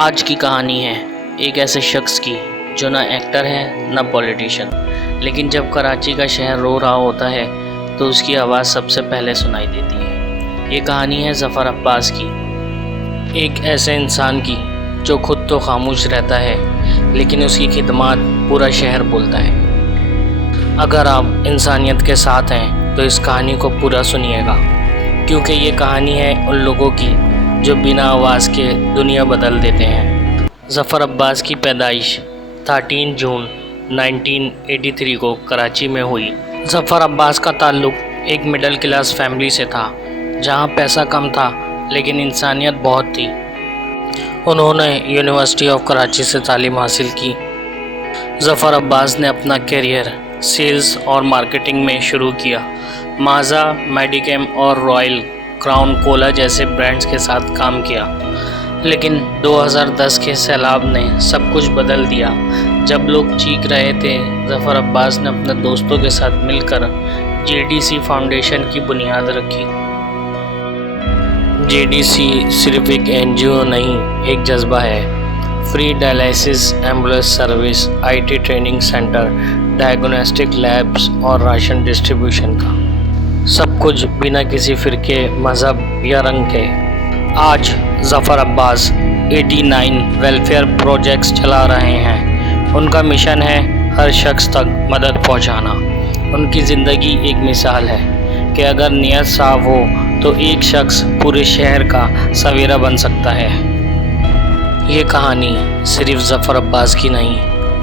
آج کی کہانی ہے ایک ایسے شخص کی جو نہ ایکٹر ہے نہ پولیٹیشین، لیکن جب کراچی کا شہر رو رہا ہوتا ہے تو اس کی آواز سب سے پہلے سنائی دیتی ہے۔ یہ کہانی ہے ظفر عباس کی، ایک ایسے انسان کی جو خود تو خاموش رہتا ہے لیکن اس کی خدمات پورا شہر بولتا ہے۔ اگر آپ انسانیت کے ساتھ ہیں تو اس کہانی کو پورا سنیے گا، کیونکہ یہ کہانی ہے ان لوگوں کی جو بنا آواز کے دنیا بدل دیتے ہیں۔ ظفر عباس کی پیدائش 13 جون 1983 کو کراچی میں ہوئی۔ ظفر عباس کا تعلق ایک مڈل کلاس فیملی سے تھا، جہاں پیسہ کم تھا لیکن انسانیت بہت تھی۔ انہوں نے یونیورسٹی آف کراچی سے تعلیم حاصل کی۔ ظفر عباس نے اپنا کیریئر سیلز اور مارکیٹنگ میں شروع کیا۔ مازا، میڈیکیم اور رائل کراؤن کولا جیسے برانڈز کے ساتھ کام کیا، لیکن 2010 کے سیلاب نے سب کچھ بدل دیا۔ جب لوگ چیخ رہے تھے، ظفر عباس نے اپنے دوستوں کے ساتھ مل کر JDC فاؤنڈیشن کی بنیاد رکھی۔ JDC صرف ایک NGO نہیں، ایک جذبہ ہے۔ Free dialysis ambulance service, IT training centre, diagnostic labs اور راشن ڈسٹریبیوشن کا سب کچھ بنا کسی فرقے، مذہب یا رنگ کے۔ آج ظفر عباس 89 ویلفیئر پروجیکٹس چلا رہے ہیں۔ ان کا مشن ہے ہر شخص تک مدد پہنچانا۔ ان کی زندگی ایک مثال ہے کہ اگر نیت صاف ہو تو ایک شخص پورے شہر کا سویرا بن سکتا ہے۔ یہ کہانی صرف ظفر عباس کی نہیں،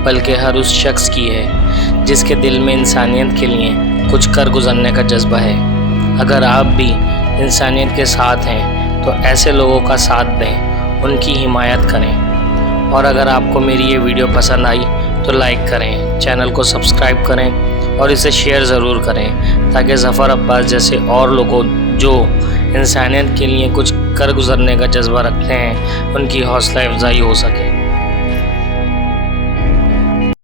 بلکہ ہر اس شخص کی ہے جس کے دل میں انسانیت کے لیے کچھ کر گزرنے کا جذبہ ہے۔ اگر آپ بھی انسانیت کے ساتھ ہیں تو ایسے لوگوں کا ساتھ دیں، ان کی حمایت کریں۔ اور اگر آپ کو میری یہ ویڈیو پسند آئی تو لائک کریں، چینل کو سبسکرائب کریں اور اسے شیئر ضرور کریں، تاکہ ظفر عباس جیسے اور لوگوں جو انسانیت کے لیے کچھ کر گزرنے کا جذبہ رکھتے ہیں، ان کی حوصلہ افزائی ہو سکے۔